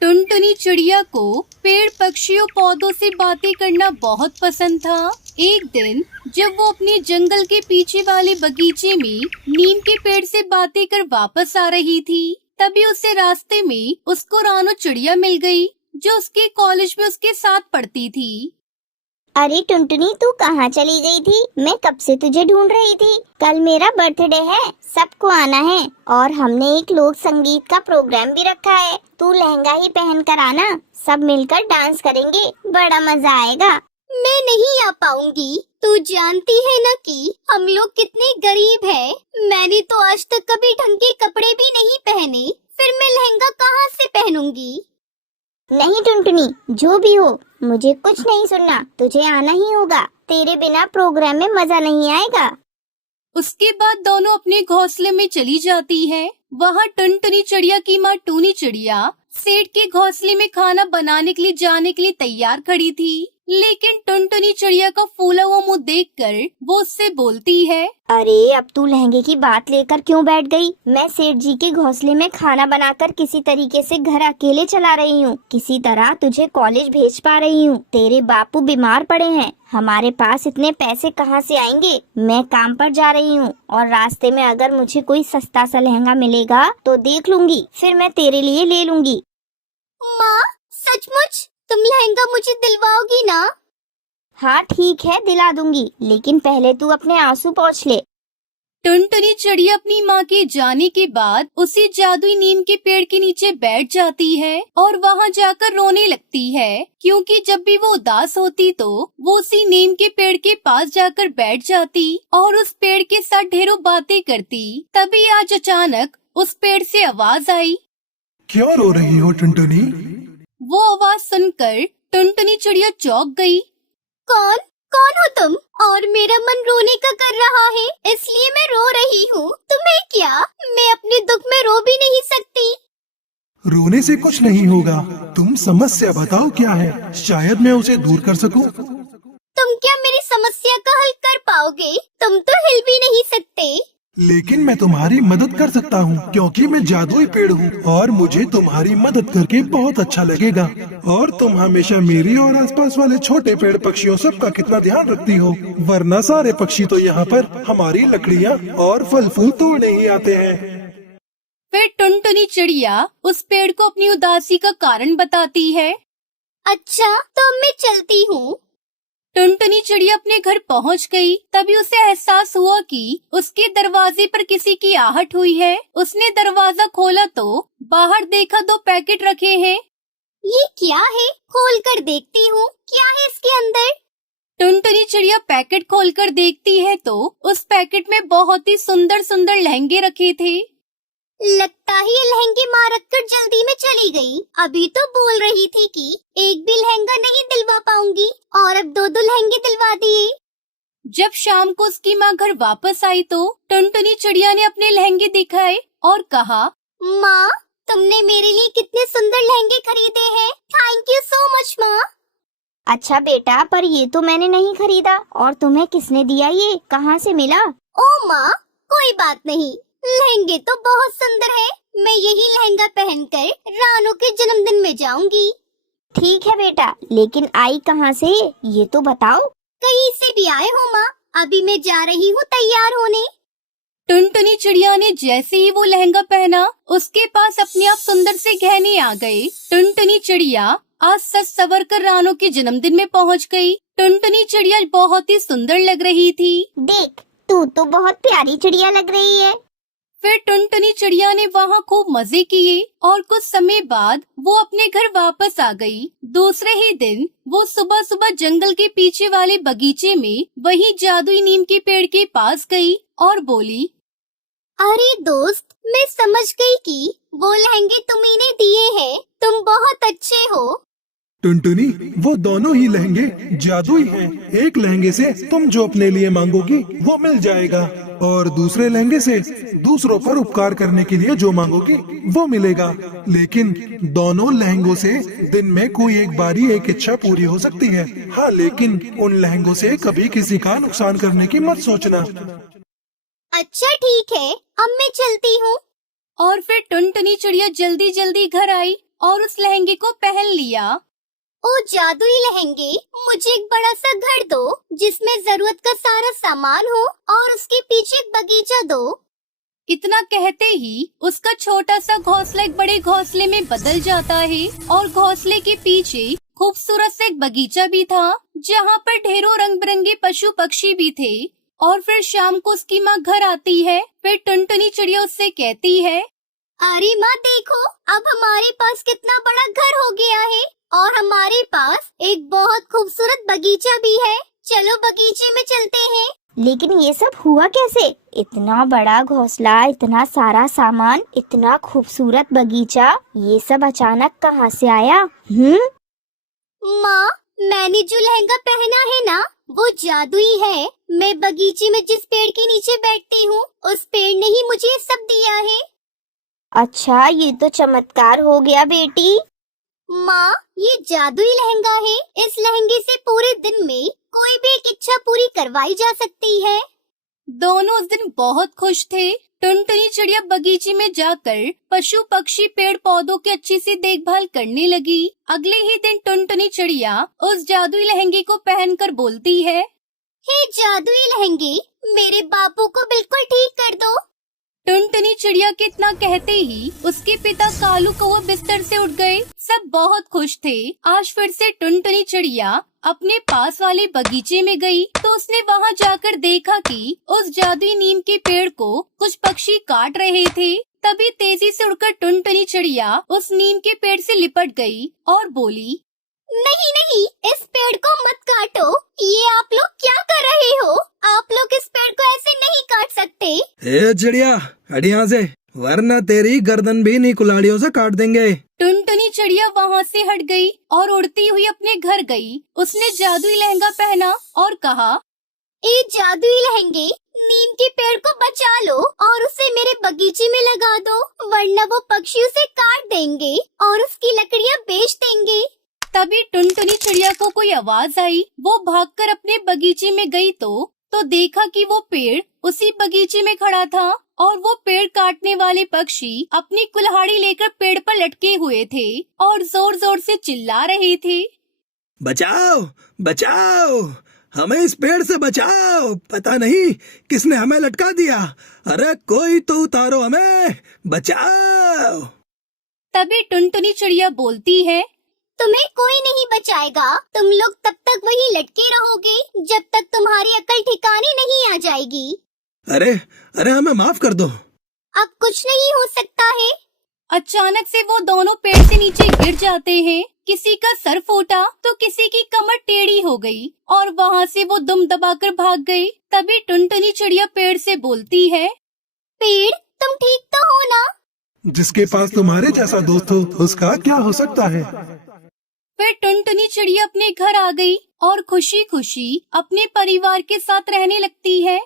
टुनटुनी चिड़िया को पेड़ पक्षियों पौधों से बातें करना बहुत पसंद था। एक दिन जब वो अपने जंगल के पीछे वाले बगीचे में नीम के पेड़ से बातें कर वापस आ रही थी, तभी उसे रास्ते में उसको रानू चिड़िया मिल गई, जो उसके कॉलेज में उसके साथ पढ़ती थी। अरे टुनटुनी, तू कहाँ चली गई थी? मैं कब से तुझे ढूंढ रही थी। कल मेरा बर्थडे है, सबको आना है और हमने एक लोक संगीत का प्रोग्राम भी रखा है। तू लहंगा ही पहन कर आना, सब मिलकर डांस करेंगे, बड़ा मजा आएगा। मैं नहीं आ पाऊंगी। तू जानती है ना कि हम लोग कितने गरीब हैं। मैंने तो आज तक कभी ढंग के कपड़े भी नहीं पहने, फिर मैं लहंगा कहाँ से पहनूंगी? नहीं टुनटुनी, जो भी हो मुझे कुछ नहीं सुनना, तुझे आना ही होगा। तेरे बिना प्रोग्राम में मजा नहीं आएगा। उसके बाद दोनों अपने घोंसले में चली जाती है। वहाँ टुनटुनी चिड़िया की माँ टूनी चिड़िया सेठ के घोंसले में खाना बनाने के लिए जाने के लिए तैयार खड़ी थी, लेकिन टुनटुनी चिड़िया का फूला हुआ मुंह देखकर वो उससे बोलती है, अरे अब तू लहंगे की बात लेकर क्यों बैठ गई? मैं सेठ जी के घोंसले में खाना बनाकर किसी तरीके से घर अकेले चला रही हूँ। किसी तरह तुझे कॉलेज भेज पा रही हूँ। तेरे बापू बीमार पड़े हैं, हमारे पास इतने पैसे कहाँ से आएंगे? मैं काम पर जा रही हूँ और रास्ते में अगर मुझे कोई सस्ता सा लहंगा मिलेगा तो देख लूंगी, फिर मैं तेरे लिए ले लूंगी। माँ, सचमुच तुम लहंगा मुझे दिलवाओगी ना? हाँ ठीक है, दिला दूंगी, लेकिन पहले तू अपने आंसू पोंछ ले। टुनटुनी चिड़िया अपनी माँ के जाने के बाद उसी जादुई नीम के पेड़ के नीचे बैठ जाती है और वहाँ जाकर रोने लगती है, क्योंकि जब भी वो उदास होती तो वो उसी नीम के पेड़ के पास जाकर बैठ जाती और उस पेड़ के साथ ढेरों बातें करती। तभी आज अचानक उस पेड़ से आवाज आई। क्यों रो रही हो टुनटुनी? वो आवाज सुनकर टुनटुनी चिड़िया चौंक गई। कौन कौन हो तुम? और मेरा मन रोने का कर रहा है, इसलिए मैं रो रही हूँ। तुम्हें क्या? मैं अपने दुख में रो भी नहीं सकती। रोने से कुछ नहीं होगा, तुम समस्या बताओ क्या है, शायद मैं उसे दूर कर सकूं। तुम क्या मेरी समस्या का हल कर पाओगे? तुम तो हिल भी नहीं सकते। लेकिन मैं तुम्हारी मदद कर सकता हूँ, क्योंकि मैं जादुई पेड़ हूँ और मुझे तुम्हारी मदद करके बहुत अच्छा लगेगा। और तुम हमेशा मेरी और आसपास वाले छोटे पेड़ पक्षियों सबका कितना ध्यान रखती हो, वरना सारे पक्षी तो यहाँ पर हमारी लकड़ियाँ और फल फूल तोड़ने ही आते हैं। फिर टुनटुनी चिड़िया उस पेड़ को अपनी उदासी का कारण बताती है। अच्छा, तो मैं चलती हूँ। टुनटुनी चिड़िया अपने घर पहुंच गई। तभी उसे एहसास हुआ कि उसके दरवाजे पर किसी की आहट हुई है। उसने दरवाजा खोला तो बाहर देखा 2 पैकेट रखे हैं। ये क्या है? खोल कर देखती हूँ, क्या है इसके अंदर? टुनटुनी चिड़िया पैकेट खोलकर देखती है तो उस पैकेट में बहुत ही सुंदर सुंदर लहंगे रखे थे। लगता है ये लहंगे माँ रखकर जल्दी में चली गई। अभी तो बोल रही थी कि एक भी लहंगा नहीं दिलवा पाऊंगी और अब 2 लहंगे दिलवा दिए। जब शाम को उसकी माँ घर वापस आई तो टुनटुनी चिड़िया ने अपने लहंगे दिखाए और कहा, माँ, तुमने मेरे लिए कितने सुंदर लहंगे खरीदे हैं। थैंक यू सो मच माँ। अच्छा बेटा, पर ये तो मैंने नहीं खरीदा। और तुम्हें किसने दिया? ये कहाँ से मिला? ओ माँ, कोई बात नहीं, लहंगे तो बहुत सुंदर है। मैं यही लहंगा पहनकर रानू के जन्मदिन में जाऊंगी। ठीक है बेटा, लेकिन आई कहाँ से ये तो बताओ। कहीं से भी आए हो माँ, अभी मैं जा रही हूँ तैयार होने। टुनटुनी चिड़िया ने जैसे ही वो लहंगा पहना, उसके पास अपने आप सुंदर से गहने आ गए। टुनटुनी चिड़िया आज सज सवर कर रानू के जन्मदिन में पहुँच गई। टुनटुनी चिड़िया बहुत ही सुंदर लग रही थी। देख, तू तो बहुत प्यारी चिड़िया लग रही है। फिर टुनटुनी चिड़िया ने वहाँ खूब मजे किए और कुछ समय बाद वो अपने घर वापस आ गई। दूसरे ही दिन वो सुबह सुबह जंगल के पीछे वाले बगीचे में वही जादुई नीम के पेड़ के पास गई और बोली, अरे दोस्त, मैं समझ गई कि वो लहंगे तुम्ही ने दिए हैं। तुम बहुत अच्छे हो। टुनटुनी, वो दोनों ही लहंगे जादुई हैं। एक लहंगे से तुम जो अपने लिए मांगोगी वो मिल जाएगा और दूसरे लहंगे से दूसरों पर उपकार करने के लिए जो मांगोगी वो मिलेगा। लेकिन दोनों लहंगों से दिन में कोई एक बारी एक इच्छा पूरी हो सकती है। हाँ, लेकिन उन लहंगों से कभी किसी का नुकसान करने की मत सोचना। अच्छा ठीक है, अब मैं चलती हूँ। और फिर टुनटुनी चिड़िया जल्दी जल्दी घर आई और उस लहंगे को पहन लिया। ओ जादुई लहंगे, मुझे एक बड़ा सा घर दो जिसमें जरूरत का सारा सामान हो और उसके पीछे एक बगीचा दो। इतना कहते ही उसका छोटा सा घोंसला एक बड़े घोंसले में बदल जाता है और घोंसले के पीछे खूबसूरत से एक बगीचा भी था जहाँ पर ढेरों रंग बिरंगे पशु पक्षी भी थे। और फिर शाम को उसकी माँ घर आती है। फिर टुनटुनी चिड़िया उससे कहती है, अरे माँ देखो, अब हमारे पास कितना बड़ा घर हो गया है और हमारे पास एक बहुत खूबसूरत बगीचा भी है। चलो बगीचे में चलते हैं। लेकिन ये सब हुआ कैसे? इतना बड़ा घोंसला, इतना सारा सामान, इतना खूबसूरत बगीचा, ये सब अचानक कहाँ से आया? माँ, मैंने जो लहंगा पहना है ना, वो जादुई है। मैं बगीचे में जिस पेड़ के नीचे बैठती हूँ, उस पेड़ ने ही मुझे ये सब दिया है। अच्छा, ये तो चमत्कार हो गया बेटी। माँ, ये जादुई लहंगा है। इस लहंगे से पूरे दिन में कोई भी एक इच्छा पूरी करवाई जा सकती है। दोनों उस दिन बहुत खुश थे। टुनटुनी चिड़िया बगीचे में जाकर पशु पक्षी पेड़ पौधों की अच्छी से देखभाल करने लगी। अगले ही दिन टुनटुनी चिड़िया उस जादुई लहंगे को पहनकर बोलती है, हे जादुई लहंगे, मेरे बापू को बिल्कुल ठीक कर दो। टुनटुनी चिड़िया के इतना कहते ही उसके पिता कालू कौवा बिस्तर से उठ गए। सब बहुत खुश थे। आज फिर से टुनटुनी चिड़िया अपने पास वाले बगीचे में गई तो उसने वहां जाकर देखा कि उस जादुई नीम के पेड़ को कुछ पक्षी काट रहे थे। तभी तेजी से उड़कर टुनटुनी चिड़िया उस नीम के पेड़ से लिपट गई और बोली, नहीं नहीं, इस पेड़ को मत काटो। ये आप लोग क्या कर रहे हो? आप लोग इस पेड़ को ऐसे नहीं काट सकते। ए चिड़िया, हट यहाँ से, वरना तेरी गर्दन भी नी कुल्हाड़ियों से काट देंगे। टुनटुनी चिड़िया वहाँ से हट गई और उड़ती हुई अपने घर गई। उसने जादुई लहंगा पहना और कहा, ए जादुई लहंगे, नीम के पेड़ को बचा लो और उसे मेरे बगीचे में लगा दो, वरना वो पक्षी उसे काट देंगे और उसकी लकड़ियाँ बेच देंगे। तभी टुनटुनी चिड़िया को कोई आवाज आई। वो भागकर अपने बगीचे में गई तो देखा कि वो पेड़ उसी बगीचे में खड़ा था और वो पेड़ काटने वाले पक्षी अपनी कुल्हाड़ी लेकर पेड़ पर लटके हुए थे और जोर जोर से चिल्ला रहे थे, बचाओ बचाओ, हमें इस पेड़ से बचाओ, पता नहीं किसने हमें लटका दिया। अरे कोई तो उतारो हमें, बचाओ। तभी टुनटुनी चिड़िया बोलती है, तुम्हें कोई नहीं बचाएगा। तुम लोग तब तक वही लटके रहोगे जब तक तुम्हारी अकल ठिकाने नहीं आ जाएगी। अरे अरे, हमें माफ कर दो। अब कुछ नहीं हो सकता है। अचानक से वो दोनों पेड़ से नीचे गिर जाते हैं। किसी का सर फूटा तो किसी की कमर टेढ़ी हो गई और वहाँ से वो दुम दबाकर भाग गई। तभी टुनटुनी चिड़िया पेड़ से बोलती है, पेड़, तुम ठीक तो हो ना? जिसके पास तुम्हारे जैसा दोस्त हो उसका क्या हो सकता है। फिर टुनटुनी चिड़िया अपने घर आ गई और खुशी खुशी अपने परिवार के साथ रहने लगती है।